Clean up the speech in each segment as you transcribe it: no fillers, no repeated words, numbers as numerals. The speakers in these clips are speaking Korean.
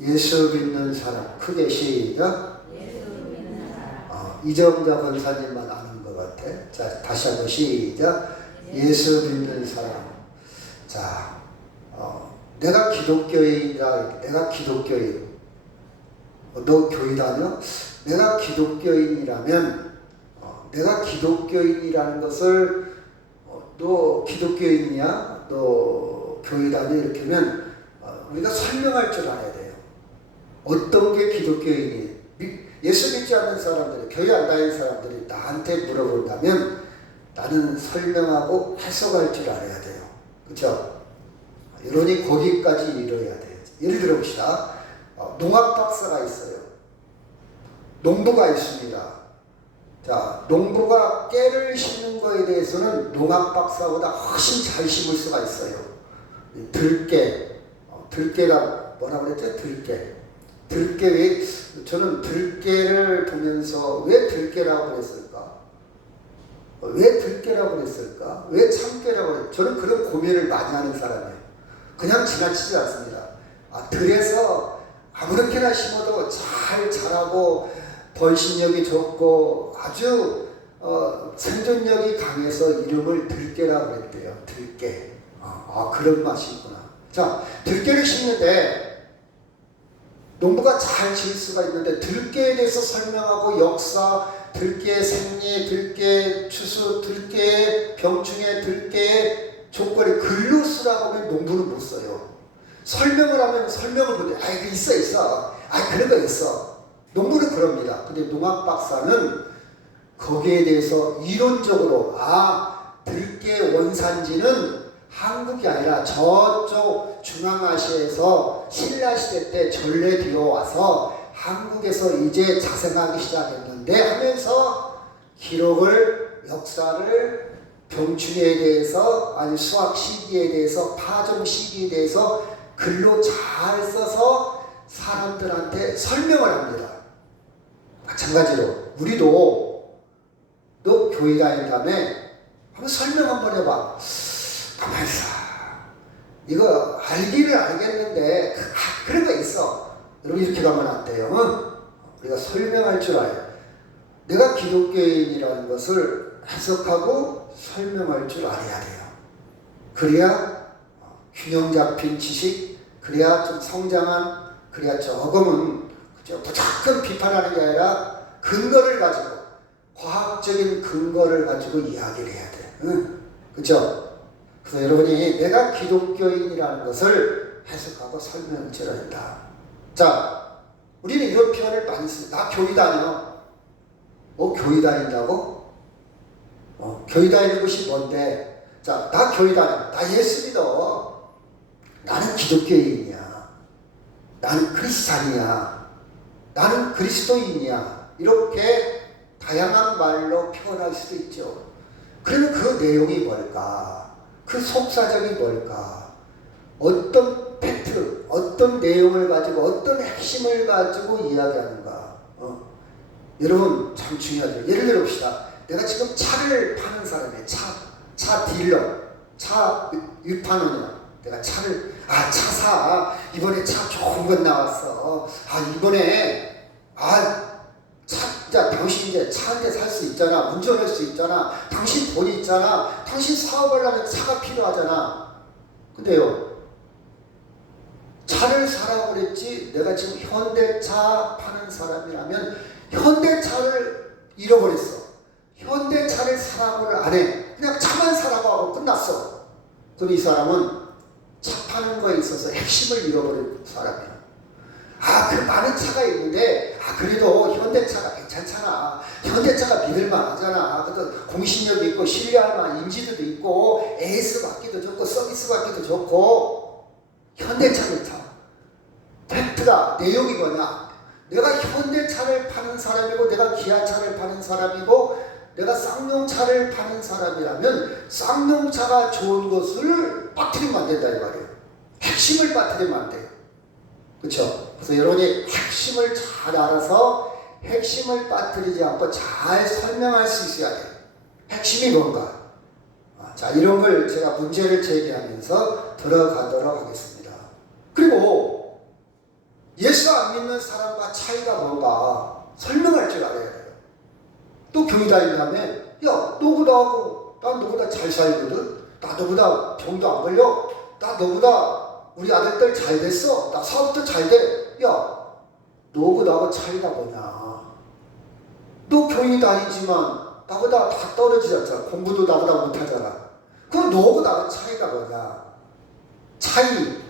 예수 믿는 사람. 크게 시작. 이정자 권사님만 아는 것 같아. 자, 다시 한번 시작. 예수 믿는 사람. 자, 내가 기독교인이라, 내가 기독교인. 너 교회 다녀? 내가 기독교인이라면, 내가 기독교인이라는 것을, 너 기독교인이야? 너 교회 다녀? 이렇게 하면, 우리가 설명할 줄 알아야 돼요. 어떤 게 기독교인이? 예수 믿지 않는 사람들이, 교회 안 다니는 사람들이 나한테 물어본다면 나는 설명하고 해석할 줄 알아야 돼요. 그렇죠? 이러니 거기까지 이뤄야 돼요. 예를 들어 봅시다. 농학 박사가 있어요. 농부가 있습니다. 자, 농부가 깨를 심는 거에 대해서는 농학 박사보다 훨씬 잘 심을 수가 있어요. 들깨, 들깨가 뭐라고 그랬죠? 들깨. 왜, 저는 들깨를 보면서 왜 들깨라고 그랬을까? 왜 들깨라고 그랬을까? 왜 참깨라고 그랬을까? 저는 그런 고민을 많이 하는 사람이에요. 그냥 지나치지 않습니다. 들에서 아무렇게나 심어도 잘 자라고 번식력이 좋고 아주 생존력이 강해서 이름을 들깨라고 그랬대요. 들깨. 그런 맛이 있구나. 자, 들깨를 심는데 농부가 잘 지을 수가 있는데 들깨에 대해서 설명하고 역사, 들깨의 생리, 들깨의 추수, 들깨의 병충해, 들깨의 조건을 글로 쓰라고 하면 농부는 못 써요. 설명을 하면 설명을 못해. 이거 있어. 그런 거 있어. 농부는 그럽니다. 근데 농학 박사는 거기에 대해서 이론적으로 들깨 원산지는 한국이 아니라 저쪽 중앙아시아에서 신라시대 때 전래되어 와서 한국에서 이제 자생하기 시작했는데 하면서 기록을, 역사를, 병충해에 대해서, 아니 수학 시기에 대해서, 파종 시기에 대해서 글로 잘 써서 사람들한테 설명을 합니다. 마찬가지로 우리도 너 교회 다닌다며 한번 설명 한번 해봐. 가만히 있어. 이거 알기는 알겠는데 그런 거 있어. 여러분 이렇게 가면 안 돼요. 우리가 설명할 줄 알아요. 내가 기독교인이라는 것을 해석하고 설명할 줄 알아야 돼요. 그래야 균형 잡힌 지식, 그래야 좀 성장한, 그래야 조금은 그죠? 무조건 비판하는 게 아니라 근거를 가지고, 과학적인 근거를 가지고 이야기를 해야 돼요. 그죠? 그래서 여러분이 내가 기독교인이라는 것을 해석하고 설명할 줄 안다. 자, 우리는 이런 표현을 많이 씁니다. 나 교회 다녀. 교회 다닌다고? 교회 다니는 것이 뭔데? 자, 나 교회 다녀. 나 예수 믿어. 나는 기독교인이야. 나는 크리스찬이야. 나는 그리스도인이야. 이렇게 다양한 말로 표현할 수도 있죠. 그러면 그 내용이 뭘까? 그 속사정이 뭘까? 어떤 팩트, 어떤 내용을 가지고, 어떤 핵심을 가지고 이야기하는가? 여러분 참 중요하죠. 예를 들어 봅시다. 내가 지금 차를 파는 사람이에요. 차 딜러, 차 위판원이야. 내가 차를, 차 사. 이번에 차 좋은 건 나왔어. 이번에, 당신 이제 차 한 대 살 수 있잖아. 운전할 수 있잖아. 당신 돈 있잖아. 당신 사업하려면 차가 필요하잖아. 근데요, 차를 사라고 그랬지, 내가 지금 현대차 파는 사람이라면 현대차를 잃어버렸어. 현대차를 사라고를 안 해. 그냥 차만 사라고 하고 끝났어. 그럼 이 사람은 차 파는 거에 있어서 핵심을 잃어버린 사람이야. 그 많은 차가 있는데, 그래도 현대차가 괜찮잖아. 현대차가 믿을만하잖아. 그래도 공신력이 있고, 신뢰할 만한 인지도도 있고, AS 받기도 좋고, 서비스 받기도 좋고, 현대차는 차. 팩트가, 내용이 뭐냐? 내가 현대차를 파는 사람이고, 내가 기아차를 파는 사람이고, 내가 쌍용차를 파는 사람이라면, 쌍용차가 좋은 것을 빠뜨리면 안 된다, 이 말이에요. 핵심을 빠뜨리면 안 돼요. 그렇죠? 그래서 여러분이 핵심을 잘 알아서 핵심을 빠뜨리지 않고 잘 설명할 수 있어야 돼요. 핵심이 뭔가? 자, 이런 걸 제가 문제를 제기하면서 들어가도록 하겠습니다. 그리고 예수 안 믿는 사람과 차이가 뭔가 설명할 줄 알아야 돼요. 또 교회 다닌 다음에 야 너보다하고 난 너보다 잘 살거든. 나 너보다 병도 안 걸려. 나 너보다 우리 아들들 잘 됐어. 나 사업도 잘 돼. 야 너보다하고 차이가 뭐냐. 너 교회 다니지만 나보다 다 떨어지잖아. 공부도 나보다 못하잖아. 그럼 너보다 차이가 뭐냐. 차이,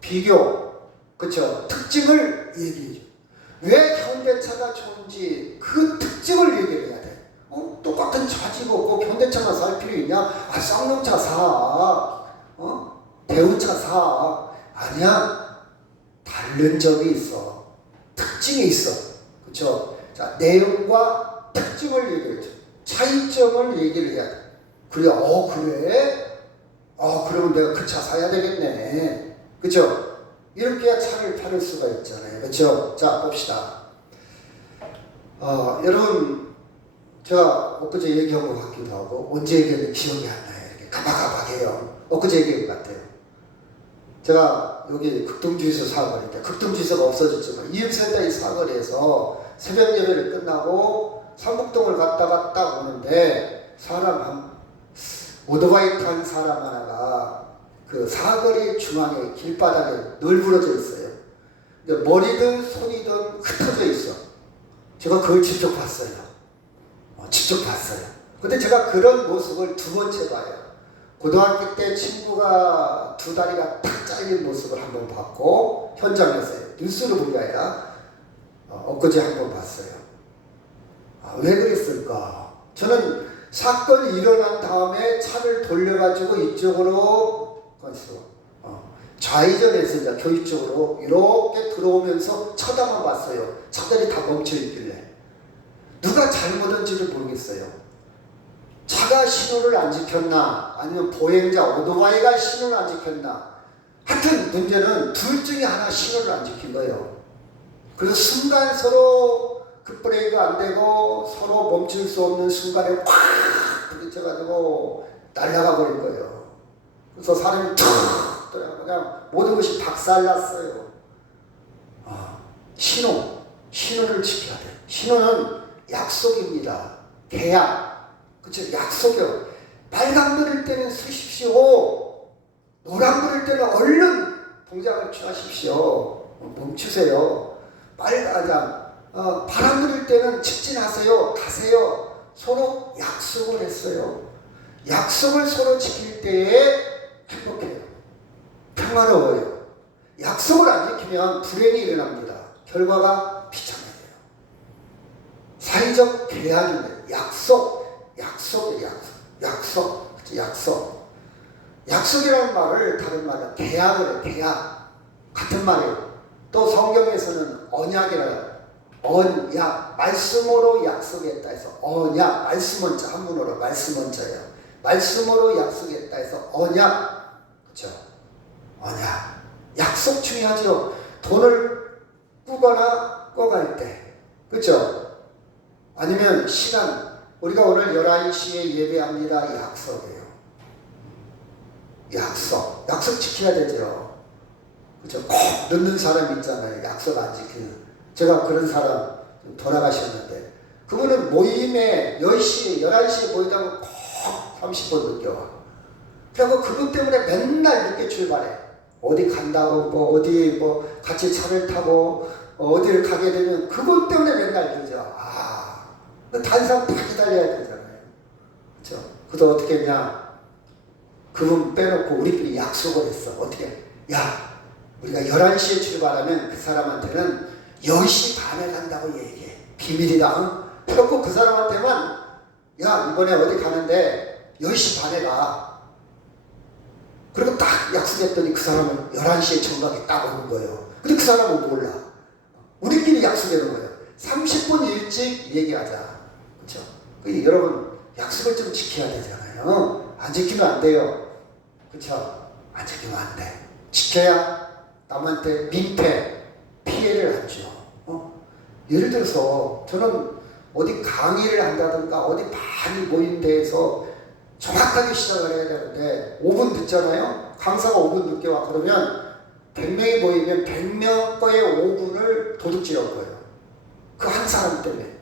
비교, 그쵸? 특징을 얘기해줘. 왜 현대차가 좋은지 그 특징을 얘기해야 돼. 똑같은 차 집었고 현대차만 살 필요 있냐? 쌍용차 사. 대우차 사. 아니야. 다른 점이 있어. 특징이 있어. 그쵸? 자, 내용과 특징을 얘기해줘. 차이점을 얘기를 해야 돼. 그래, 그래? 그러면 내가 그 차 사야 되겠네. 그쵸? 이렇게 해야 차를 팔을 수가 있잖아요. 그쵸? 자, 봅시다. 여러분, 제가 엊그제 얘기한 것 같기도 하고, 언제 얘기했는지 기억이 안 나요. 이렇게 가박가박해요. 엊그제 얘기한 것 같아요. 제가 여기 극동주유소 사거리인데, 극동주유소가 없어졌지만, 이음센터의 사거리에서 새벽 예배를 끝나고, 삼북동을 갔다가 딱 오는데, 오토바이 탄 사람 하나가 그 사거리 중앙에 길바닥에 널브러져 있어요. 근데 머리든 손이든 흩어져 있어. 제가 그걸 직접 봤어요. 직접 봤어요. 근데 제가 그런 모습을 두 번째 봐요. 고등학교 때 친구가 두 다리가 탁 잘린 모습을 한번 봤고, 현장에서요. 뉴스로 본 게 아니라, 엊그제 한번 봤어요. 왜 그랬을까? 저는 사건이 일어난 다음에 차를 돌려가지고 이쪽으로 좌회전해서 이제 교회 쪽으로 이렇게 들어오면서 쳐다만 봤어요. 차들이 다 멈춰 있길래. 누가 잘못한지를 모르겠어요. 차가 신호를 안 지켰나 아니면 보행자 오토바이가 신호를 안 지켰나. 하여튼 문제는 둘 중에 하나 신호를 안 지킨 거예요. 그래서 순간 서로 급브레이크 안 되고 서로 멈출 수 없는 순간에 확 부딪혀가지고 날아가 버릴 거예요. 그래서 사람이 툭 그냥 모든 것이 박살났어요. 신호를 지켜야 돼요. 신호는 약속입니다. 계약, 그렇죠? 약속이요. 빨간불일 때는 서십시오. 노란불일 때는 얼른 동작을 취하십시오. 멈추세요. 바람 불일 때는 직진하세요. 가세요. 서로 약속을 했어요. 약속을 서로 지킬 때에 행복해요. 평화로워요. 약속을 안 지키면 불행이 일어납니다. 결과가 비참해요. 사회적 계약인데 약속이라는 말을 다른 말은 계약을 해요. 계약 같은 말이에요. 또 성경에서는 언약 말씀으로 약속했다 해서 언약 말씀 원자 한문으로 말씀 원자예요. 말씀으로 약속했다 해서 언약. 그렇죠? 언약 약속 중요하죠. 돈을 꾸거나 꿔갈 때, 그렇죠? 아니면 시간, 우리가 오늘 11시에 예배합니다. 약속이에요. 약속 지켜야 되죠. 그렇죠? 꼭 늦는 사람 있잖아요. 약속 안 지키는. 제가 그런 사람 돌아가셨는데, 그분은 모임에 10시, 11시에 모이다가 꼭 30분 늦게 와. 그리고 그분 때문에 맨날 늦게 출발해. 어디 간다고, 어디 같이 차를 타고, 어디를 가게 되면 그분 때문에 맨날 늦어. 다른 사람 다 기다려야 되잖아요. 그렇죠? 그래서 어떻게 했냐? 그분 빼놓고 우리끼리 약속을 했어. 어떻게? 야, 우리가 11시에 출발하면 그 사람한테는 10시 반에 간다고 얘기해. 비밀이다. 그렇고 그 사람한테만 야, 이번에 어디 가는데 10시 반에 가. 그리고 딱 약속했더니 그 사람은 11시에 정각에 딱 오는 거예요. 근데 그 사람은 몰라. 우리끼리 약속해놓은 거예요. 30분 일찍 얘기하자. 그렇죠? 여러분 약속을 좀 지켜야 되잖아요. 안 지키면 안 돼요. 그렇죠? 안 지키면 안 돼. 지켜야 남한테 민폐, 피해를 안 줘. 예를 들어서 저는 어디 강의를 한다든가 어디 많이 모인 데에서 정확하게 시작을 해야 되는데 5분 늦잖아요. 강사가 5분 늦게 와. 그러면 100명이 모이면 100명 거에 5분 도둑질한 거예요. 그 한 사람 때문에.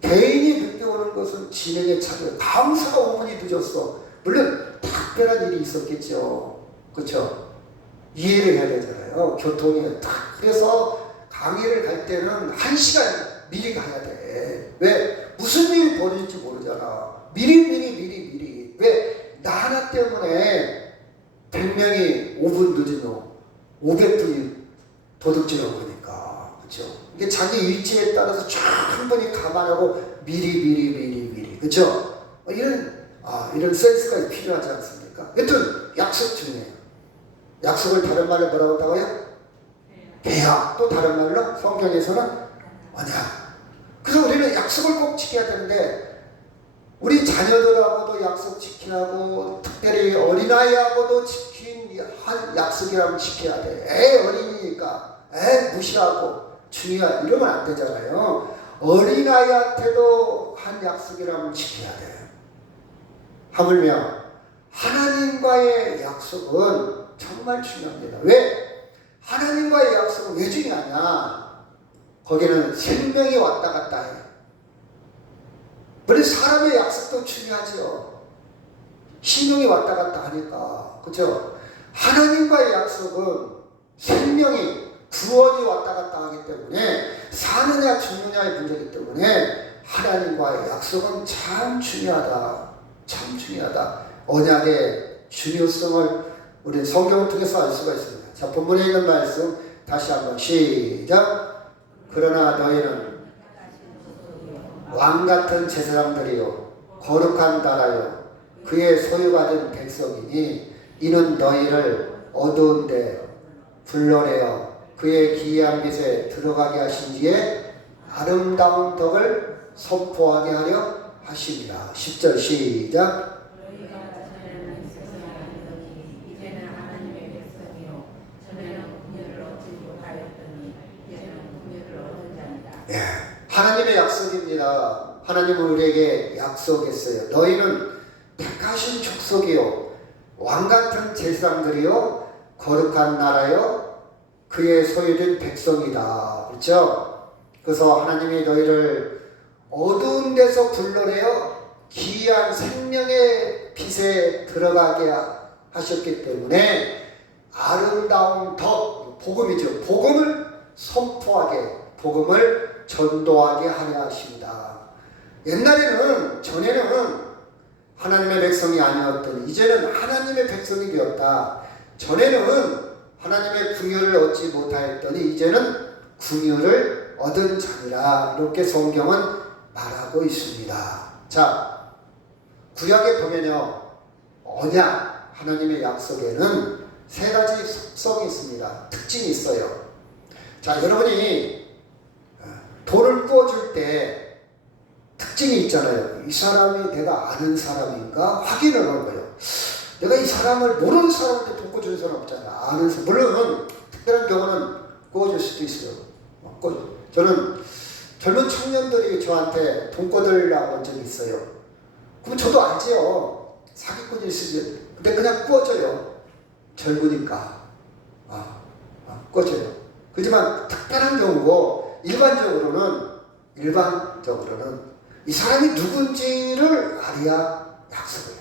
개인이 늦게 오는 것은 진행의 차별. 강사가 5분이 늦었어. 물론 특별한 일이 있었겠죠. 그렇죠? 이해를 해야 되잖아요. 교통이 딱. 그래서 강의를 갈 때는 1시간 미리 가야 돼. 왜? 무슨 일이 벌어질지 모르잖아. 미리. 왜? 나 하나 때문에 100명이 5분 늦으면 500분이 도둑질한 거니까. 그렇죠? 이게 자기 일지에 따라서 충분히 감안하고 미리. 그렇죠? 이런 센스가 필요하지 않습니까? 여튼 약속 중요해요. 약속을 다른 말로 뭐라고 한다고요? 계약. 또 다른 말로 성경에서는 언약. 그래서 우리는 약속을 꼭 지켜야 되는데 우리 자녀들하고도 약속 지키라고 특별히 어린아이하고도 한 약속이라면 지켜야 돼. 어린이니까 무시하고 중요한 이러면 안 되잖아요. 어린아이한테도 한 약속이라면 지켜야 돼. 하물며 하나님과의 약속은 정말 중요합니다. 왜? 하나님과의 약속은 왜 중요하냐? 거기는 생명이 왔다 갔다 해. 우리 사람의 약속도 중요하죠. 신용이 왔다 갔다 하니까. 그렇죠? 하나님과의 약속은 생명이 구원이 왔다 갔다 하기 때문에 사느냐 죽느냐의 문제이기 때문에 하나님과의 약속은 참 중요하다. 참 중요하다. 언약의 중요성을 우리 성경을 통해서 알 수가 있습니다. 자, 본문에 있는 말씀 다시 한번 시작. 그러나 너희는 왕같은 제사장들이요 거룩한 나라요 그의 소유가 된 백성이니 이는 너희를 어두운 데 불러내어 그의 기이한 빛에 들어가게 하신 뒤에 아름다운 덕을 선포하게 하려 하십니다. 10절 시작. 예, 하나님의 약속입니다. 하나님은 우리에게 약속했어요. 너희는 택하신 족속이요 왕같은 제사장들이요 거룩한 나라요 그의 소유된 백성이다. 그렇죠? 그래서 하나님이 너희를 어두운 데서 불러내어 기이한 생명의 빛에 들어가게 하셨기 때문에 아름다운 덕, 복음이죠. 복음을 선포하게, 복음을 전도하게 하려 하십니다. 전에는 하나님의 백성이 아니었더니 이제는 하나님의 백성이 되었다. 전에는 하나님의 궁유를 얻지 못하였더니 이제는 궁유를 얻은 자니라. 이렇게 성경은 말하고 있습니다. 자, 구약에 보면요, 언약, 하나님의 약속에는 세 가지 속성이 있습니다. 특징이 있어요. 자, 여러분이 돌을 구워줄 때 특징이 있잖아요. 이 사람이 내가 아는 사람인가 확인을 하는 거예요. 내가 이 사람을 모르는 사람한테 돈 꿔주는 사람 없잖아. 아는 사람. 물론 특별한 경우는 구워줄 수도 있어요. 저는 젊은 청년들이 저한테 돈 꿔달라고 한 적이 있어요. 그럼 저도 알지요. 사기꾼일 수도 있어요. 근데 그냥 구워줘요. 젊으니까. 구워줘요. 그렇지만 특별한 경우고 일반적으로는 이 사람이 누군지를 알아야 약속이에요.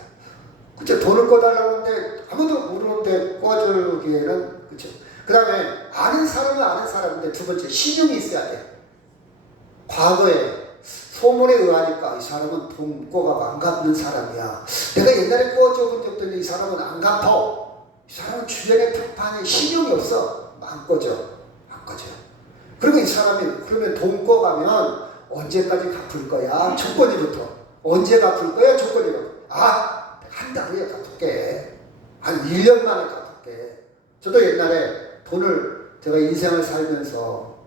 그쵸? 돈을 꿔달라고 하는데 아무도 모르는데 꿔주기에는 그쵸? 그 다음에 아는 사람인데 두 번째 신용이 있어야 돼. 과거에 소문에 의하니까 이 사람은 돈 꿔가고 안 갚는 사람이야. 내가 옛날에 꿔줘 본 적도 있는데 이 사람은 안 갚아. 이 사람은 주변에 평판에 신용이 없어. 안 꿔줘. 그리고 이 사람이 그러면 돈 꿔가면 언제까지 갚을 거야? 조건이부터. 언제 갚을 거야? 조건이부터. 한 달 후에 갚을게. 한 1년 만에 갚을게. 저도 옛날에 제가 인생을 살면서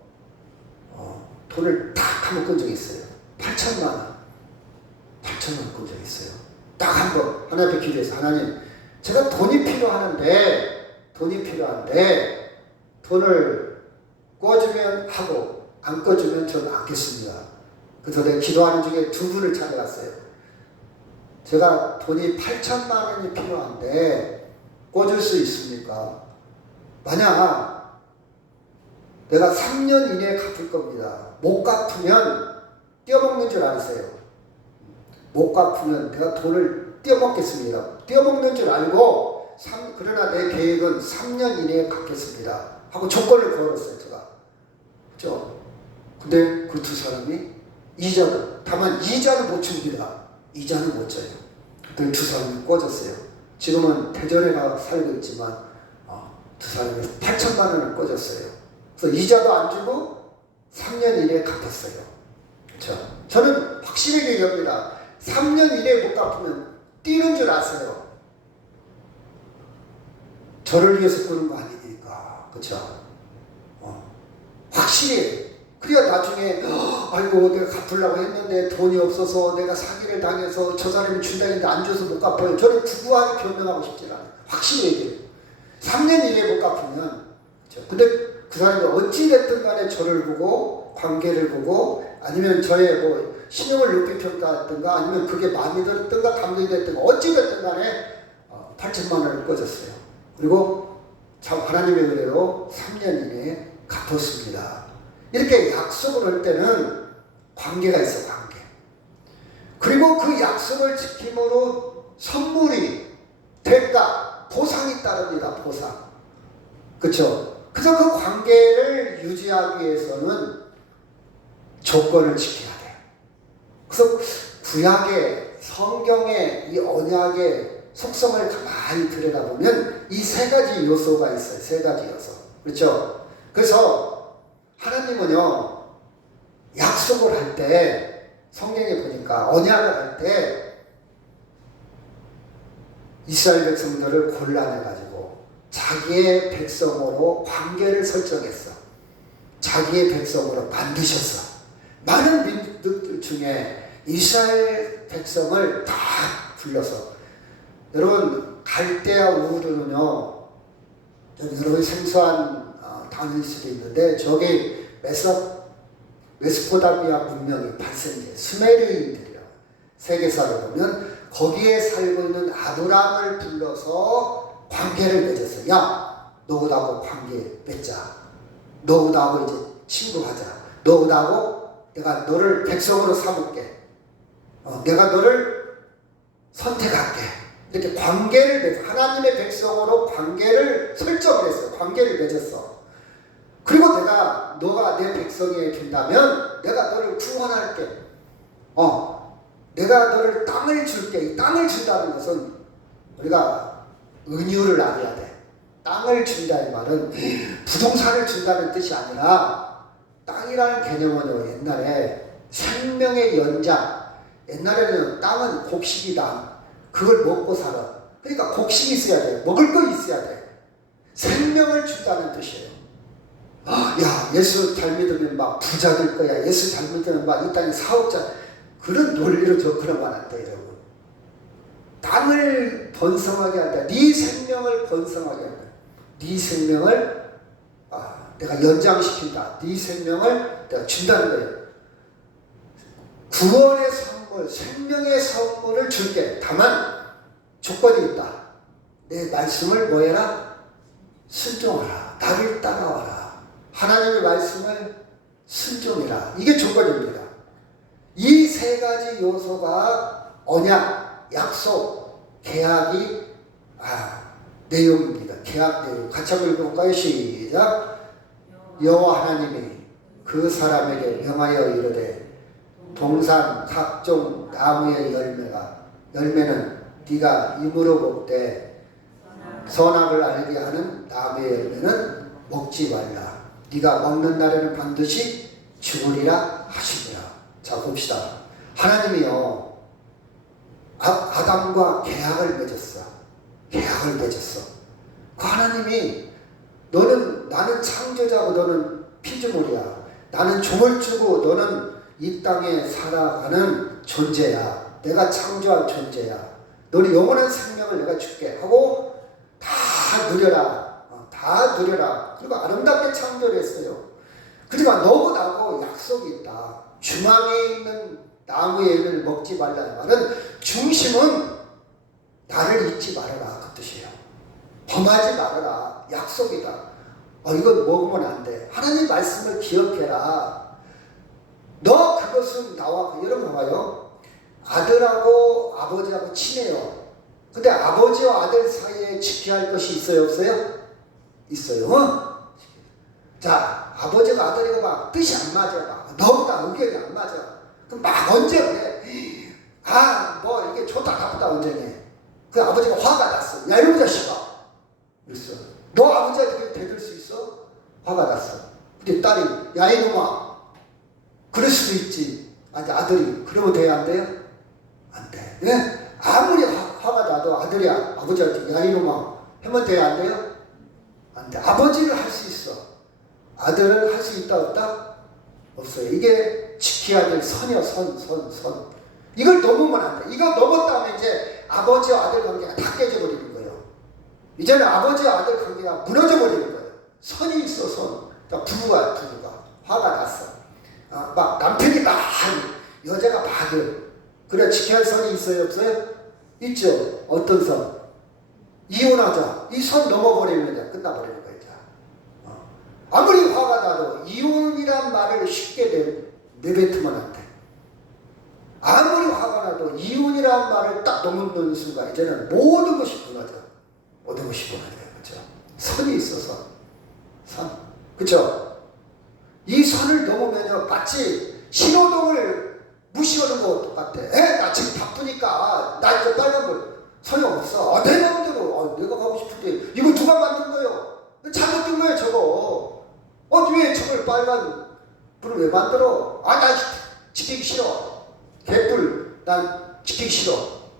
돈을 딱 한 번 꾼 적이 있어요. 8천만 원 꾼 적이 있어요. 딱 한 번. 하나님께 기도해서 하나님, 제가 돈이 필요한데 돈을 꿔주면 하고 안 꿔주면 저는 않겠습니다. 그래서 내가 기도하는 중에 두 분을 찾아갔어요. 제가 돈이 8천만 원이 필요한데 꿔줄 수 있습니까? 만약 내가 3년 이내에 갚을 겁니다. 못 갚으면 떼어먹는 줄 아세요? 못 갚으면 내가 돈을 떼어먹겠습니다. 떼어먹는 줄 알고 그러나 내 계획은 3년 이내에 갚겠습니다 하고 조건을 걸었어요. 제가. 그렇죠? 근데 그 두 사람이 다만 이자는 못 줍니다. 이자는 못 줘요. 그때 두 사람이 꺼졌어요. 지금은 대전에 가 살고 있지만 두 사람이 8천만 원을 꺼졌어요. 그래서 이자도 안 주고 3년 이내에 갚았어요. 그렇죠? 저는 확실하게 얘기합니다. 3년 이내에 못 갚으면 뛰는 줄 아세요. 저를 위해서 끄는 거 아니니까. 그렇죠? 확실히. 그래야 나중에 아이고 내가 갚으려고 했는데 돈이 없어서 내가 사기를 당해서 저 사람이 준다 했는데 안 줘서 못 갚아요. 저는 구구하게 변명하고 싶지 않아요. 확실히 얘기해요. 3년 이내에 못 갚으면. 그렇죠? 근데 그 사람이 어찌됐든 간에 저를 보고 관계를 보고 아니면 저의 뭐 신용을 높이 평가했든가 아니면 그게 마음에 들었든가 감동이 됐든가 어찌됐든 간에 8천만 원을 꺼졌어요. 그리고 참 하나님의 은혜로 3년 이내에 갚았습니다. 이렇게 약속을 할 때는 관계가 있어, 관계. 그리고 그 약속을 지킴으로 선물이, 대가, 보상이 따릅니다, 보상. 그쵸? 그래서 그 관계를 유지하기 위해서는 조건을 지켜야 돼. 그래서 구약의, 성경의 이 언약의 속성을 가만히 들여다보면 이 세 가지 요소가 있어요. 세 가지 요소. 그렇죠? 그래서 하나님은요, 약속을 할 때, 성경에 보니까 언약을 할 때, 이스라엘 백성들을 골라내가지고 자기의 백성으로 관계를 설정했어. 자기의 백성으로 만드셨어. 많은 민족들 중에 이스라엘 백성을 다 불러서, 여러분, 갈대아 우르는요, 여러분 생소한 단어일 수도 있는데 저기 메소포타미아 문명이 발생돼 수메르인들이라고 세계사를 보면 거기에 살고 있는 아브라함을 불러서 관계를 맺었어요. 야, 너하고 관계 맺자. 너하고 이제 친구하자. 너하고 내가 너를 백성으로 삼을게. 내가 너를 선택할게. 이렇게 관계를 맺어 하나님의 백성으로 관계를 설정을 했어요. 관계를 맺었어. 그리고 너가 내 백성이 된다면 내가 너를 구원할게. 내가 너를 땅을 줄게. 이 땅을 준다는 것은 우리가 은유를 알아야 돼. 땅을 준다는 말은 부동산을 준다는 뜻이 아니라 땅이라는 개념은요, 옛날에 생명의 연장. 옛날에는 땅은 곡식이다. 그걸 먹고 살아. 그러니까 곡식이 있어야 돼. 먹을 거 있어야 돼. 생명을 준다는 뜻이에요. 야, 예수 잘 믿으면 막 부자 될 거야. 예수 잘 믿으면 막 이 땅에 사업자. 그런 논리로 접근하면 안 돼, 여러분. 땅을 번성하게 한다. 네 생명을 번성하게 한다. 네 생명을 내가 연장시킨다. 네 생명을 내가 준다는 거예요. 구원의 선물, 생명의 선물을 줄게. 다만 조건이 있다. 내 말씀을 뭐 해라? 순종하라. 나를 따라와라. 하나님의 말씀을 순종해라. 이게 조건입니다. 이 세 가지 요소가 언약, 약속, 계약이 내용입니다. 계약 내용. 같이 한번 읽어볼까요? 시작. 여호와 하나님이 그 사람에게 명하여 이르되 동산 각종 나무의 열매는 네가 입으로 먹되 선악을 알게 하는 나무의 열매는 먹지 말라. 네가 먹는 날에는 반드시 죽으리라 하시니라. 자, 봅시다. 하나님이요, 아담과 계약을 맺었어. 계약을 맺었어. 그 하나님이 나는 창조자고 너는 피조물이야. 나는 조물주고 너는 이 땅에 살아가는 존재야. 내가 창조한 존재야. 너는 영원한 생명을 내가 줄게 하고 다 누려라. 다 누려라. 그리고 아름답게 창조를 했어요. 그러니까 너고 나고 약속이 있다. 중앙에 있는 나무의 열매를 먹지 말라는 말은 중심은 나를 잊지 말아라 그 뜻이에요. 범하지 말아라. 약속이다. 이거 먹으면 안 돼. 하나님 말씀을 기억해라. 너 그것은 나와, 여러분 봐요. 아들하고 아버지하고 친해요. 근데 아버지와 아들 사이에 지켜야 할 것이 있어요, 없어요? 있어요. 자, 아버지가 아들이고 막 뜻이 안 맞아. 막 너무나 의견이 안 맞아. 그럼 막 언제 그래? 뭐 이게 좋다 나쁘다 언쟁해. 그 아버지가 화가 났어. 야, 이놈 자식아. 그랬어. 너 아버지한테 대들 수 있어? 화가 났어. 근데 딸이, 야, 이놈아. 그럴 수도 있지. 아니, 아들이. 그러면 돼야 안 돼요? 안 돼. 예? 아무리 화가 나도 아들이 아버지한테, 야, 이놈아. 하면 돼야 안 돼요? 안 돼. 아버지를 할 수 있어. 아들은 할 수 있다, 없다? 없어요. 이게 지켜야 될 선이요, 선. 이걸 넘으면 안 돼. 이거 넘었다 하면 이제 아버지와 아들 관계가 다 깨져버리는 거예요. 이제는 아버지와 아들 관계가 무너져버리는 거예요. 선이 있어, 선. 부부가 화가 났어. 막 남편이 막 여자가 받을. 그래, 지켜야 할 선이 있어요, 없어요? 있죠. 어떤 선? 이혼하자. 이 선 넘어버리면 이제 끝나버리는 거예요. 아무리 화가 나도 이혼이란 말을 쉽게 내뱉으면 안 돼. 아무리 화가 나도 이혼이란 말을 딱 넘는 순간 이제는 모든 것이 무너져. 모든 것이 무너져요. 그렇죠? 선이 있어서 선. 그렇죠? 이 선을 넘으면요, 마치 신호등을 무시하는 거 똑같아. 나 지금 바쁘니까 나 이제 빨간불 소용없어. 내 마음대로. 내가 가고 싶은데 이거 누가 만든 거예요? 잘못된 거예요, 저거. 왜 저걸 빨간 불을 왜 만들어? 나 지키기 싫어. 개불 난 지키기 싫어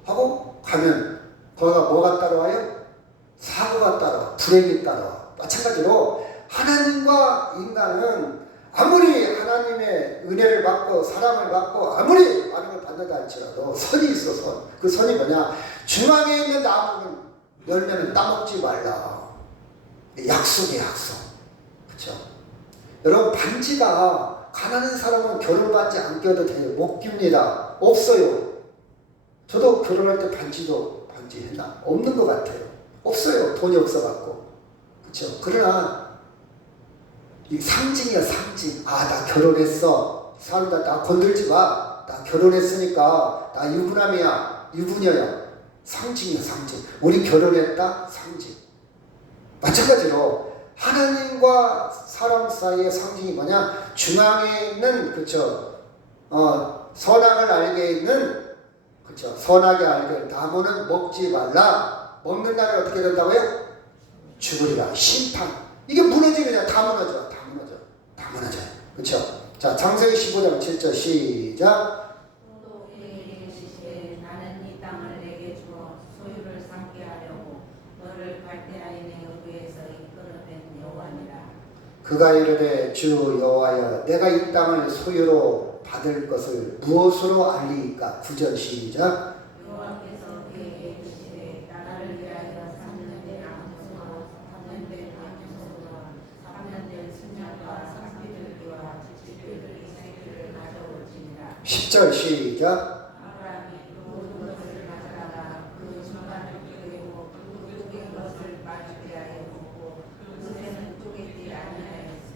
하고 가면 거기가 뭐가 따라와요? 사고가 따라와. 불행이 따라와. 마찬가지로 하나님과 인간은 아무리 하나님의 은혜를 받고 사랑을 받고 아무리 많은 걸 받는다 할지라도 선이 있어. 선. 그 선이 뭐냐? 중앙에 있는 나무는 열매는 따먹지 말라. 약속이야, 약속. 그렇죠? 여러분, 반지가 가난한 사람은 결혼 반지 안 껴도 돼요. 못 낍니다. 없어요. 저도 결혼할 때 반지 했나? 없는 것 같아요. 없어요. 돈이 없어갖고. 그렇죠? 그러나 이 상징이야, 상징. 나 결혼했어. 사람들 나 건들지 마. 나 결혼했으니까 나 유부남이야, 유부녀야. 상징이야, 상징. 우리 결혼했다? 상징. 마찬가지로 하나님과 사람 사이의 상징이 뭐냐? 중앙에 있는, 그쵸? 선악을 알게 있는, 그쵸? 선악을 알게 있는 나무는 먹지 말라. 먹는 날에 어떻게 된다고요? 죽으리라. 심판. 이게 무너지느냐? 다 무너져. 그쵸? 자, 창세기 15장 7절 시작. 나는 이 땅을 내게 주어 소유를 삼게 하려고 너를 갈대아인의 의에서 이끌어낸 여호와니라. 그가 이르되 주 여호와여, 내가 이 땅을 소유로 받을 것을 무엇으로 알리이까? 9절 시작. 여호와께서 그에게 이르시되 나라를 위하여 3년 된 암소와 3년 된 암소와 3년 된 순양과 3비둘기와 집비둘기 새끼를 가져올지니라. 10절 시작.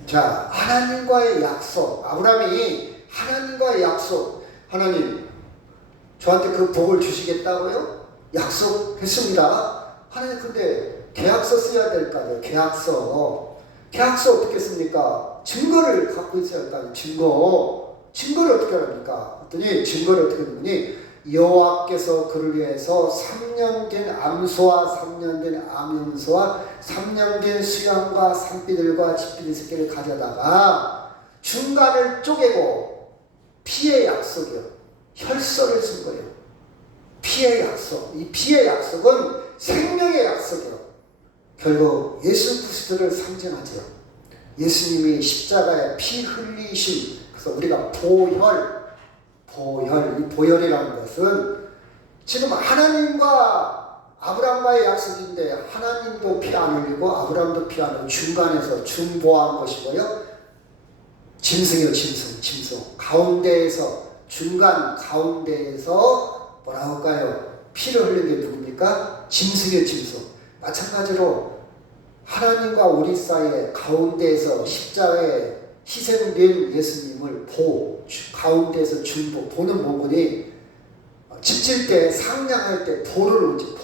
자, 하나님과의 약속. 아브라함이 하나님과의 약속. 하나님, 저한테 그 복을 주시겠다고요? 약속했습니다. 하나님, 근데 계약서 써야 될 거 아니에요? 계약서 어떻게 씁니까? 증거를 갖고 있어야 할 거 아니에요? 증거를 어떻게 합니까? 그랬더니 증거를 어떻게 했더니 여호와께서 그를 위해서 3년 된 암소와 3년 된 암염소와 3년 된 수양과 산비들과 집비들 새끼를 가져다가 중간을 쪼개고 피의 약속이요. 혈서를 쓴 거예요. 피의 약속. 이 피의 약속은 생명의 약속이요. 결국 예수 그리스도를 상징하죠. 예수님이 십자가에 피 흘리신, 그래서 우리가 이 보혈이라는 것은 지금 하나님과 아브라함과의 약속인데 하나님도 피 안 흘리고 아브라함도 피 안 흘리고 중간에서 중보한 것이고요. 짐승이요, 짐승. 중간 가운데에서 뭐라고 할까요? 피를 흘린 게 누굽니까? 짐승이요, 짐승. 마찬가지로 하나님과 우리 사이에 가운데에서 십자가에 희생된 예수님을 가운데에서 보는 부분이 집질 때 상냥할 때 보를 오지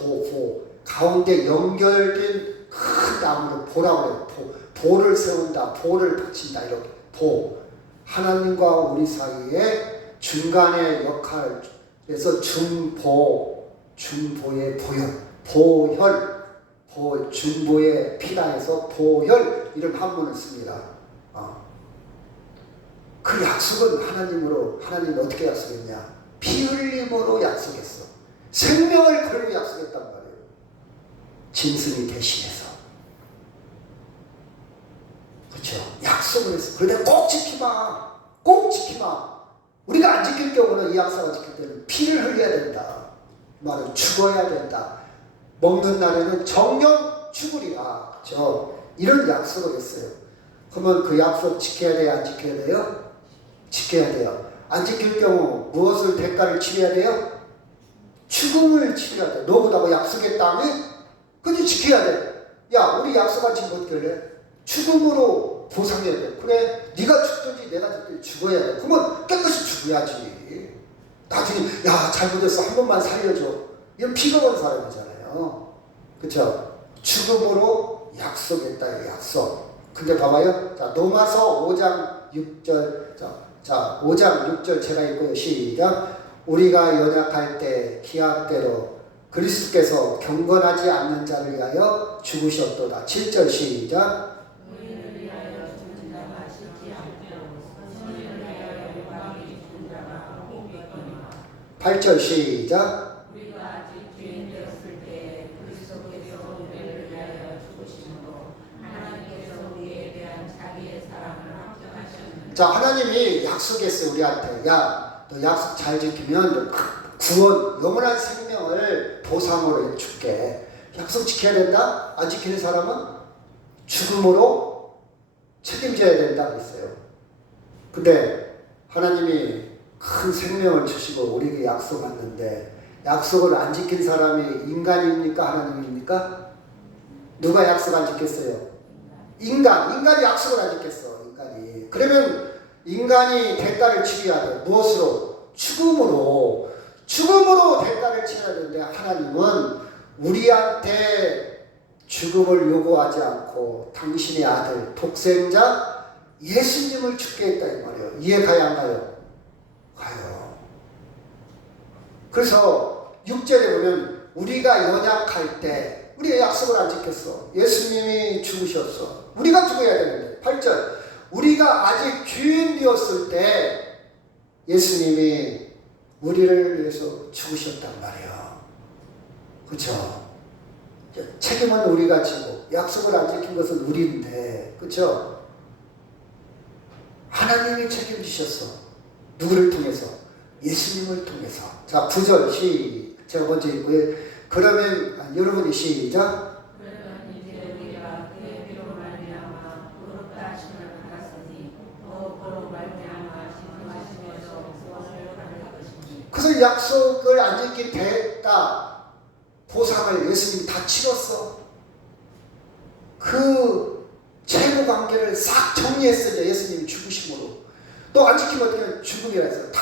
가운데 연결된 큰 나무를 보라고 해요. 보를 세운다, 보를 바친다, 이렇게 하나님과 우리 사이에 중간의 역할에서 중보의 보혈, 중보의 피라에서 보혈 이런 한문을 씁니다. 그 약속은 하나님이 어떻게 약속했냐? 피 흘림으로 약속했어. 생명을 걸고 약속했단 말이에요. 짐승이 대신해서. 그렇죠? 약속을 했어. 그런데 꼭 지키마. 꼭 지키마. 우리가 안 지킬 경우는 이 약속을 지킬 때는 피를 흘려야 된다. 말은 죽어야 된다. 먹는 날에는 정령 죽으리라. 그렇죠? 이런 약속을 했어요. 그러면 그 약속 지켜야 돼요? 안 지켜야 돼요? 지켜야 돼요. 안 지킬 경우 무엇을 대가를 치러야 돼요? 죽음을 치러야 돼. 너보다고 약속했다며? 근데 지켜야 돼. 야, 우리 약속 안 지키면 어떻게 할래? 죽음으로 보상해야 돼. 그래, 네가 죽든지 내가 죽든지 죽어야 돼. 그러면 깨끗이 죽어야지. 나중에 야, 잘못했어, 한 번만 살려줘. 이건 비겁한 사람이잖아요. 그렇죠? 죽음으로 약속했다. 약속. 근데 봐봐요. 자, 로마서 5장 6절. 자, 5장 6절 제가 읽고요. 시작. 우리가 연약할 때 기약대로 그리스도께서 경건하지 않는 자를 위하여 죽으셨도다. 7절 시작. 8절 시작. 우리가 아직 죄인 되었을 때 그리스도께서 우리를 위하여 죽으심으로 하나님께서 우리에 대한 자기의 사랑을 확증하셨느니라. 자, 하나님이 약속했어요. 우리한테. 야, 너 약속 잘 지키면 구원, 영원한 생명을 보상으로 줄게. 약속 지켜야 된다? 안 지키는 사람은 죽음으로 책임져야 된다고 했어요. 근데 하나님이 큰 생명을 주시고 우리에게 약속했는데 약속을 안 지킨 사람이 인간입니까? 하나님입니까? 누가 약속 안 지켰어요? 인간이 약속을 안 지켰어. 인간이. 그러면 인간이 대가를 치러야 돼. 무엇으로? 죽음으로 대가를 치러야 되는데 하나님은 우리한테 죽음을 요구하지 않고 당신의 아들 독생자 예수님을 죽게 했다 이 말이에요. 이해 가요 안 가요? 가요. 그래서 6절에 보면 우리가 연약할 때 우리가 약속을 안 지켰어. 예수님이 죽으셨어. 우리가 죽어야 되는데 8절 우리가 아직 죄인 되었을 때 예수님이 우리를 위해서 죽으셨단 말이에요. 그렇죠? 책임은 우리가 지고 약속을 안 지킨 것은 우리인데 그렇죠? 하나님이 책임지셨어. 누구를 통해서? 예수님을 통해서. 자, 9절 제가 먼저 읽고요. 그러면 여러분이 시작. 그러면 이제 우리가 그의 피로 말미암아 의롭다 하심을 받았으니 더 그로 말미암아 신성하심에서 구원을 받을 것이니. 그래서 약속을 안 지킨 대가 보상을 예수님이 다 치렀어. 그 채무 관계를 싹 정리했어요. 예수님이 죽으심으로. 또 안 지키면 어떻게 죽음이라 했어요. 다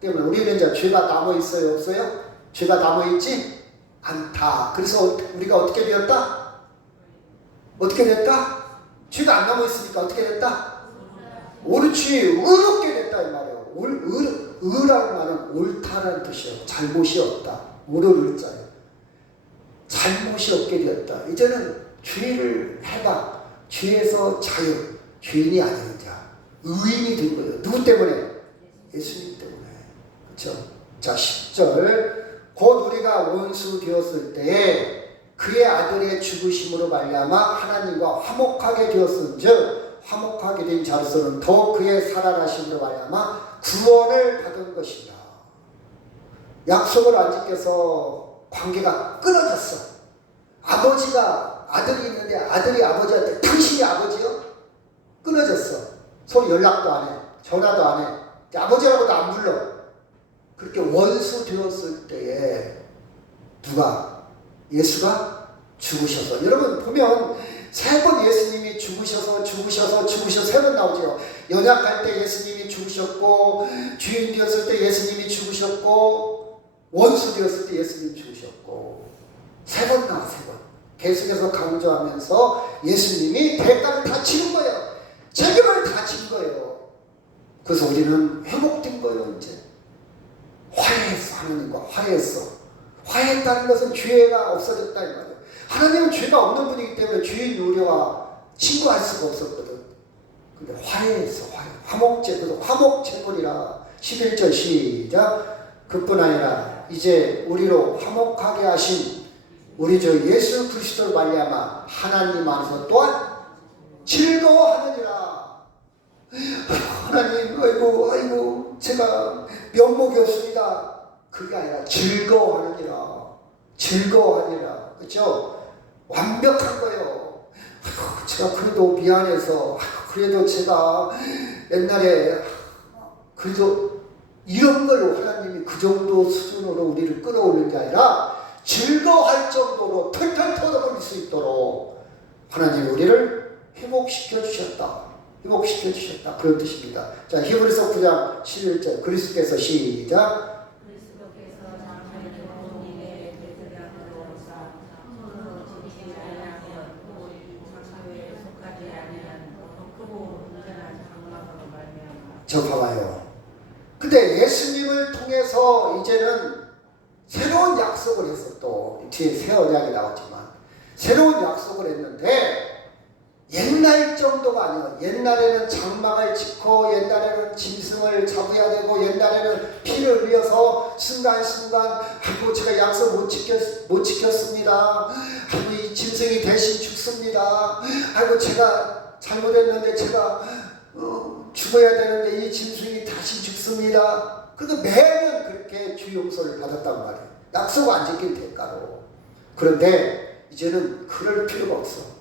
때문에 우리는 이제 죄가 남아 있어요, 없어요? 죄가 남아 있지 않다. 그래서 우리가 어떻게 되었다? 어떻게 됐다? 죄가 안 남아 있으니까 어떻게 됐다? 옳지, 의롭게 됐다 이 말이에요. 의라는 말은 옳다라는 뜻이에요. 잘못이 없다. 옳을 의자예요. 잘못이 없게 되었다. 이제는 죄를 해방, 죄에서 자유, 죄인이 아닌 자, 의인이 된 거예요. 누구 때문에? 예수님 때문에. 그렇죠? 자, 10절. 곧 우리가 원수 되었을 때에 그의 아들의 죽으심으로 말미암아 하나님과 화목하게 되었은즉 화목하게 된 자로서는 더 그의 살아나심으로 말미암아 구원을 받은 것이다. 약속을 안 지켜서 관계가 끊어졌어. 아버지가 아들이 있는데 아들이 아버지한테 당신이 아버지요? 끊어졌어. 서로 연락도 안 해. 전화도 안 해. 아버지라고도 안 불러. 그렇게 원수 되었을 때에 누가? 예수가 죽으셔서. 여러분 보면 3번 예수님이 죽으셔서 3번 나오죠. 연약할 때 예수님이 죽으셨고, 주인 되었을 때 예수님이 죽으셨고, 원수 되었을 때 예수님이 죽으셨고, 3번 나와. 3번 계속해서 강조하면서 예수님이 대가를 다 치른 거예요. 책임을 다 진 거예요. 그래서 우리는 회복된 거예요. 이제 화해했어. 하나님과 화해했어. 화해했다는 것은 죄가 없어졌다 이 말이에요. 하나님은 죄가 없는 분이기 때문에 주인 우리와 친구할 수가 없었거든. 근데 화해했어. 화목제. 그래서 화목제물이라 11절 시작. 그뿐 아니라 이제 우리로 화목하게 하신 우리 주 예수 그리스도를 말미암아 하나님 안에서 또한 즐거워하느니라. 하나님 아이고 제가 면목이었습니다. 그게 아니라 즐거워하느니라. 그렇죠? 완벽한 거예요. 제가 그래도 미안해서 그래도 제가 옛날에 그래도 이런 걸로 하나님이 그 정도 수준으로 우리를 끌어올린 게 아니라 즐거워할 정도로 털털 털어버릴 수 있도록 하나님이 우리를 회복시켜 주셨다. 그런 뜻입니다. 자, 히브리서 9장 11절 그리스도께서 시작. 그리스도께서 장차의 본인의 대적으로 오사 손으로 지키지 아니하면 또 장차에 속하지 아니한 크고 온전한 장막으로 말미암아. 저 봐봐요. 근데 예수님을 통해서 이제는 새로운 약속을 했어. 또 뒤에 새 언약이 나오지만 새로운 약속을 했는데 옛날 정도가 아니에요. 옛날에는 장막을 짓고 옛날에는 짐승을 잡아야 되고 옛날에는 피를 흘려서 순간순간 아이고 제가 약속 못 지켰습니다. 아이고 이 짐승이 대신 죽습니다. 아이고 제가 잘못했는데 제가 죽어야 되는데 이 짐승이 다시 죽습니다. 그래도 매년 그렇게 주 용서를 받았단 말이에요. 약속 안 지킨 대가로. 그런데 이제는 그럴 필요가 없어.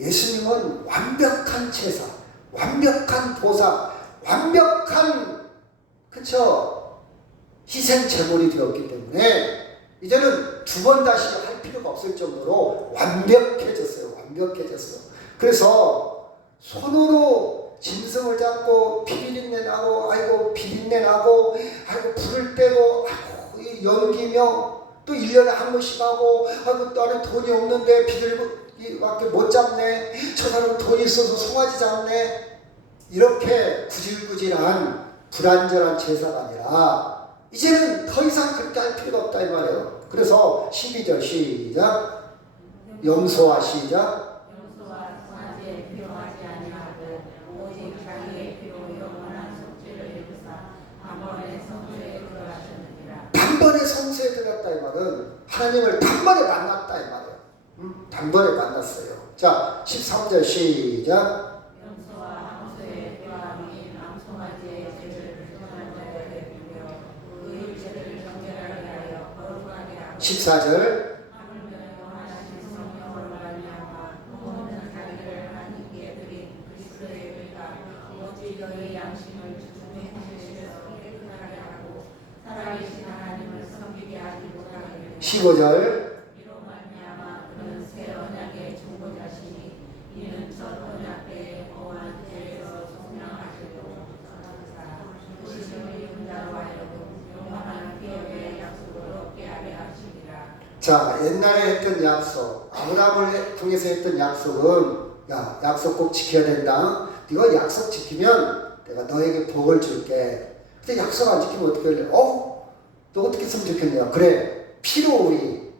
예수님은 완벽한 제사, 완벽한 보상, 완벽한 희생 제물이 되었기 때문에 이제는 두 번 다시 할 필요가 없을 정도로 완벽해졌어요. 그래서 손으로 짐승을 잡고 비린내 나고 아이고 비린내 나고 아이고 불을 떼고 아이고 연기며 또 1년에 한 번씩 하고 아이고 나는 돈이 없는데 비둘기밖에 못 잡네. 저 사람은 돈이 있어서 송아지 잡네. 이렇게 구질구질한 불완전한 제사가 아니라 이제는 더 이상 그렇게 할 필요가 없다 이 말이에요. 그래서 12절 시작. 염소와 시작. 염소와 송아지에 필요하지 아니하고 오직 자기의 피로 영원한 속죄를 이루사 단번에 성소에 들어가셨느니라. 단번에 성소에 들어갔다 이 말은 하나님을 단번에 만났다 이 말이에요. 단번에 만났어요. 자 13절 시작. 염소와 항소의 뼈와 및 암송아지의 죄를 부정한 자들에게 비려 그 일체를 정결하게 하여 거룩하게 하고 14절. 하물며 영원하신 성령으로 말미암아 모든 자기를 하나님께 드린 그리스도의 의가 오직 너희 양심을 주중에 하시려서 깨끗하게 하고 살아계신 하나님을 섬기게 하지 못하게 하려 15절. 이로 말미암아 그는 새 언약의 중보자시니 이는 첫 언약 때에 보호한 죄에서 속량하시도록 전하사 그시심의 인자로 하여금 영원한 기업의 약속을 얻게 하려 하시니라. 자, 옛날에 했던 약속, 아브라함을 통해서 했던 약속은 야, 약속 꼭 지켜야 된다. 네가 약속 지키면 내가 너에게 복을 줄게. 근데 약속 안 지키면 어떻게 할래? 너 어떻게 했으면 좋겠냐? 그래, 피로 우리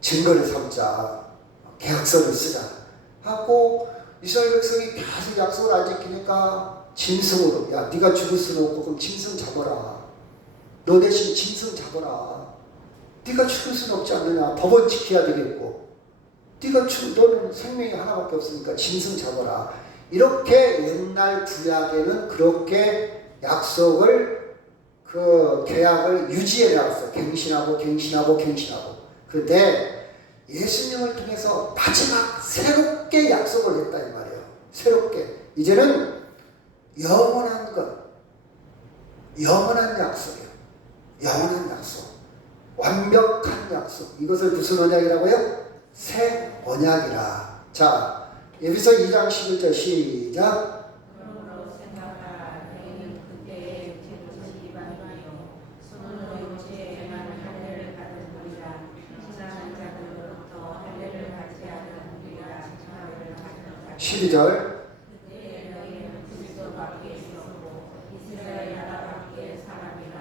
증거를 삼자. 계약서를 쓰자. 하고 이스라엘 백성이 계속 약속을 안 지키니까 짐승으로, 야, 네가 죽을 수는 없고 그럼 짐승 잡아라. 너 대신 짐승 잡아라. 네가 죽을 수는 없지 않느냐. 법은 지켜야 되겠고 너는 생명이 하나밖에 없으니까 짐승 잡아라. 이렇게 옛날 구약에는 그렇게 약속을 그 계약을 유지해 나갔어요. 갱신하고. 그런데 예수님을 통해서 마지막 새롭게 약속을 했다 이 말이에요. 새롭게 이제는 영원한 것, 영원한 약속이에요. 영원한 약속, 완벽한 약속. 이것을 무슨 언약이라고요? 새 언약이라. 자, 에베소 2장 11절 시작. 그러므로 생각하라. 너희는 그때의 제도적 이방이요 손으로 육체의 행하는 할례를 받은 우리라. 지나는 자들로부터 할례를 받지 않은 우리가 칭찬을 받는 자. 12절. 그때 너희는 그리스도 밖에 있었고 이스라엘 나라 밖에 사람이라.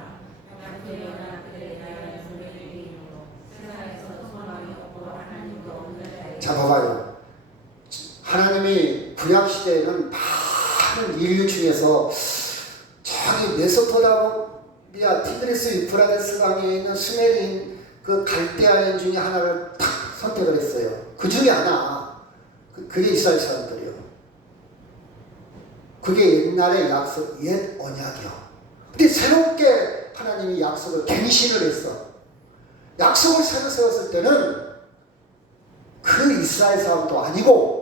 하나님의 연합들에 대하여 주의이므로 세상에서 소망이 없고 하나님도 없는 자에게. 자, 봐봐요. 하나님이 구약시대에는 많은 인류 중에서 저기 메소포타미아 티그리스 유프라데스 강에 있는 수메르인 그 갈대아인 중에 하나를 탁 선택을 했어요. 그 중에 하나. 그게 이스라엘 사람들이요. 그게 옛날의 약속, 옛 언약이요. 근데 새롭게 하나님이 약속을 갱신을 했어. 약속을 새로 세웠을 때는 그 이스라엘 사람도 아니고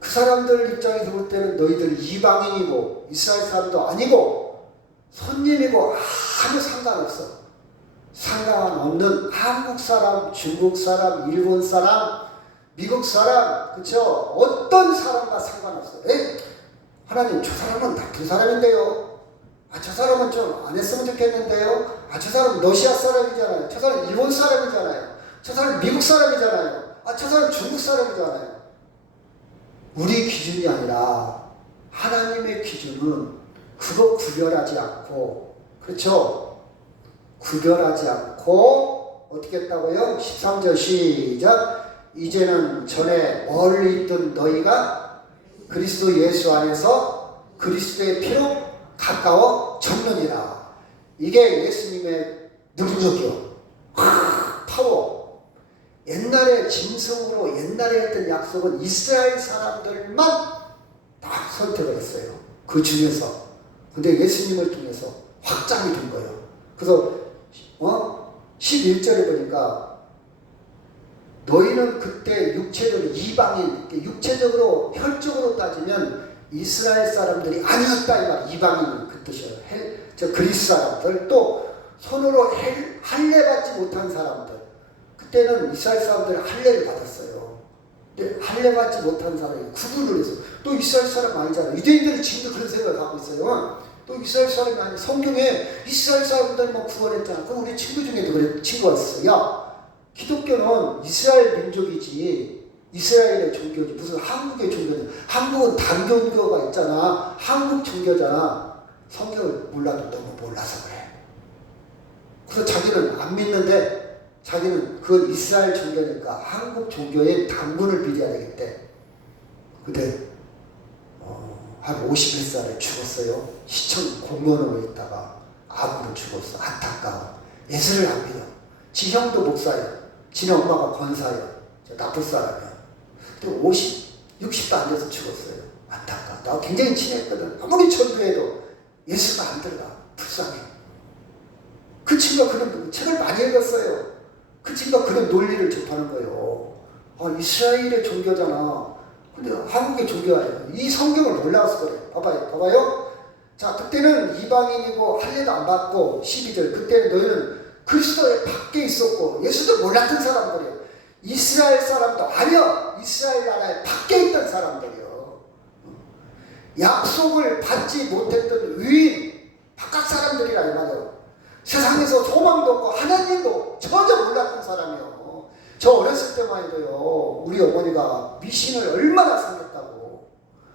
그 사람들 입장에서 볼 때는 너희들 이방인이고 이스라엘 사람도 아니고 손님이고 아무 상관없어. 상관없는 한국 사람, 중국 사람, 일본 사람, 미국 사람, 그쵸? 어떤 사람과 상관없어. 에이, 하나님, 저 사람은 나쁜 사람인데요. 아, 저 사람은 좀 안 했으면 좋겠는데요. 아, 저 사람은 러시아 사람이잖아요. 저 사람은 일본 사람이잖아요. 저 사람은 미국 사람이잖아요. 아, 저 사람은 중국 사람이잖아요. 우리 기준이 아니라 하나님의 기준은 그거 구별하지 않고, 그렇죠? 구별하지 않고 어떻게 했다고요? 13절 시작. 이제는 전에 멀리 있던 너희가 그리스도 예수 안에서 그리스도의 피로 가까워졌느니라. 이게 예수님의 능력이요. 파워. 옛날에 짐승으로 옛날에 했던 약속은 이스라엘 사람들만 딱 선택을 했어요. 그 중에서. 근데 예수님을 통해서 확장이 된 거예요. 그래서 11절에 보니까 너희는 그때 육체적으로 이방인, 육체적으로 혈적으로 따지면 이스라엘 사람들이 아니었다 이 말. 이방인 그 뜻이에요. 저 그리스 사람들, 또 손으로 할례 받지 못한 사람들. 그때는 이스라엘 사람들이 할례를 받았어요. 근데 할례 받지 못한 사람이 구분을 해서 또 이스라엘 사람 아니잖아요. 유대인들이 지금도 그런 생각을 갖고 있어요. 또 이스라엘 사람이 아니, 성경에 이스라엘 사람들만 구원했잖아. 그럼 우리 친구 중에도 그래, 친구가 있어요. 야, 기독교는 이스라엘 민족이지 이스라엘의 종교지 무슨 한국의 종교지. 한국은 단교교가 있잖아. 한국 종교잖아. 성경을 몰라도 너무 몰라서 그래. 그래서 자기는 안 믿는데 자기는 그 이스라엘 종교니까 한국 종교의 당분을 빌어야 되겠대. 근데 한 51살에 죽었어요. 시청 공무원으로 있다가 암으로 죽었어. 안타까워. 예수를 안 믿어. 지 형도 목사야. 지네 엄마가 권사야. 나쁜 사람이야. 근데 60도 안 돼서 죽었어요. 안타까워. 나 굉장히 친했거든. 아무리 전도해도 예수가 안 들어가. 불쌍해. 그 친구가 그런 책을 많이 읽었어요. 그 친구가 그런 논리를 접하는 거예요. 아, 이스라엘의 종교잖아. 근데 한국의 종교가 아니야. 이 성경을 몰라서 그래. 봐봐요. 자, 그때는 이방인이고 할례도 안 받고 12절. 그때는 너희는 그리스도의 밖에 있었고 예수도 몰랐던 사람들이에요. 이스라엘 사람도 아니야. 이스라엘 나라의 밖에 있던 사람들이에요. 약속을 받지 못했던 의인 바깥 사람들이라 이 말이에요. 세상에서 소망도 없고 하나님도 전혀 몰랐던 사람이요. 저 어렸을 때만 해도요. 우리 어머니가 미신을 얼마나 섬겼다고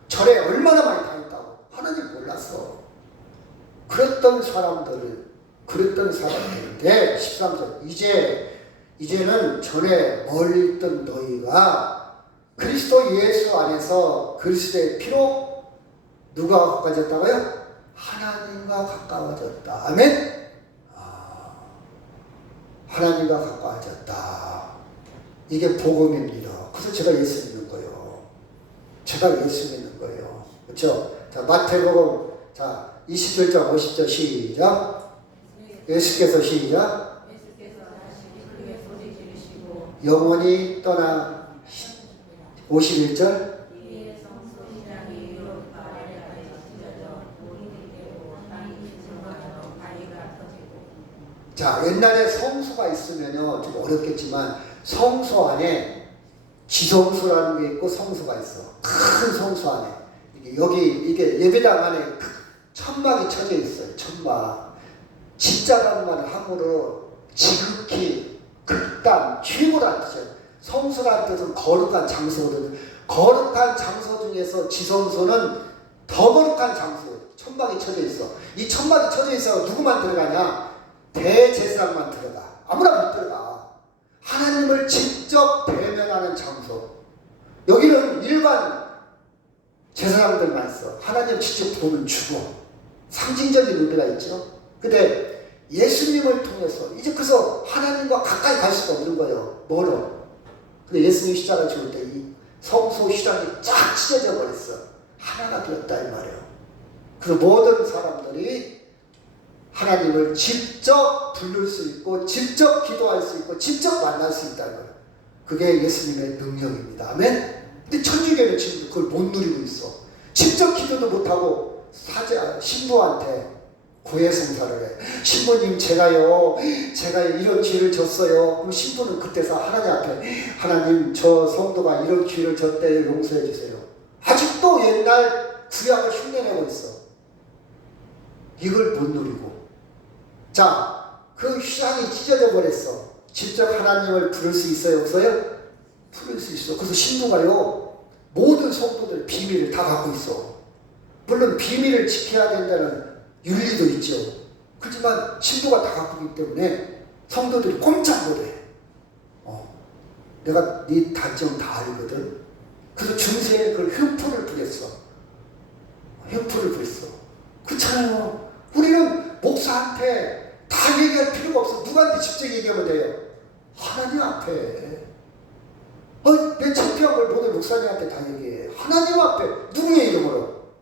절에 얼마나 많이 다녔다고 하나님 몰랐어. 그랬던 사람들인데 13절 이제는 전에 멀리 있던 너희가 그리스도 예수 안에서 그리스도의 피로 누가 가까워졌다고요? 하나님과 가까워졌다. 아멘. 하나님과 가까워졌다. 이게 복음입니다. 그래서 제가 예수 믿는 거예요. 제가 예수 믿는 거예요. 그렇죠? 자, 마태복음 21장 50절 시작. 예수께서 시작. 영원히 떠나 51절. 자, 옛날에 성수가 있으면요 좀 어렵겠지만 성소 안에 지성소라는 게 있고 성소가 있어. 큰 성소 안에. 이게 예배당 안에 천막이 쳐져 있어요. 천막. 진짜라는 말은 한국어로 지극히 극단 최고라는 뜻이에요. 성소라는 뜻은 거룩한 장소거든요. 거룩한 장소 중에서 지성소는 더 거룩한 장소예요. 천막이 쳐져 있어. 이 천막이 쳐져 있어 누구만 들어가냐? 대제사장만 들어가. 아무나 못 들어가. 하나님을 직접 대면하는 장소. 여기는 일반 제사장들만 있어. 하나님 직접 돈을 주고 상징적인 의미가 있죠. 근데 예수님을 통해서 이제 그래서 하나님과 가까이 갈 수가 없는 거예요. 멀어. 근데 예수님 십자가 죽을 때 이 성소 휘장이 쫙 찢어져 버렸어. 하나가 되었다 이 말이에요. 그래서 모든 사람들이 하나님을 직접 부를 수 있고 직접 기도할 수 있고 직접 만날 수 있다는 거예요. 그게 예수님의 능력입니다. 아멘? 근데 천주교는 지금 그걸 못 누리고 있어. 직접 기도도 못하고 신부한테 고해성사를 해. 신부님 제가 이런 죄를 졌어요. 그럼 신부는 그때서 하나님 앞에 하나님 저 성도가 이런 죄를 졌대요. 용서해 주세요. 아직도 옛날 구약을 흉내내고 있어. 이걸 못 누리고. 자, 그 휘장이 찢어져 버렸어. 직접 하나님을 부를 수 있어요? 없어요? 부를 수 있어. 그래서 신부가요 모든 성도들 비밀을 다 갖고 있어. 물론 비밀을 지켜야 된다는 윤리도 있죠. 그렇지만 신부가 다 갖고 있기 때문에 성도들이 꼼짝 못해. 내가 네 단점 다 알거든. 그래서 중세에 그걸 흉포를 부렸어. 흉포를 부렸어. 그렇잖아요. 우리는 목사한테 다 얘기할 필요가 없어. 누구한테 직접 얘기하면 돼요? 하나님 앞에. 내 창피한 걸 모든 목사님한테 다 얘기해. 하나님 앞에. 누구의 이름으로?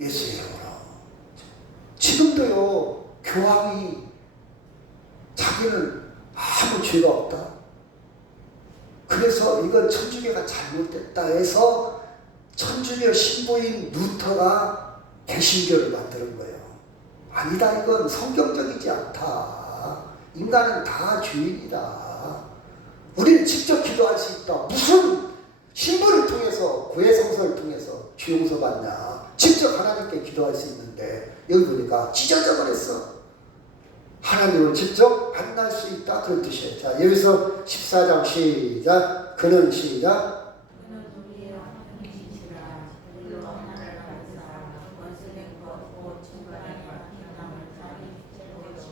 예수의 이름으로. 지금도요, 교황이 자기는 아무 죄가 없다. 그래서 이건 천주교가 잘못됐다 해서 천주교 신부인 루터가 개신교를 만드는 거예요. 아니다, 이건 성경적이지 않다. 인간은 다 죄인이다. 우리는 직접 기도할 수 있다. 무슨 신부를 통해서, 고해성사를 통해서 죄 용서 받냐. 직접 하나님께 기도할 수 있는데 여기 보니까 찢어져 버렸어. 하나님을 직접 만날 수 있다 그런 뜻이에요. 자, 여기서 14장 시작. 그는 시작.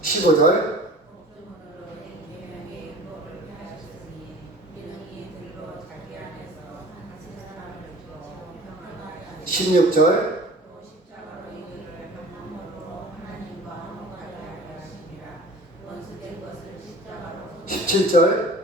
15절. 16절. 17절.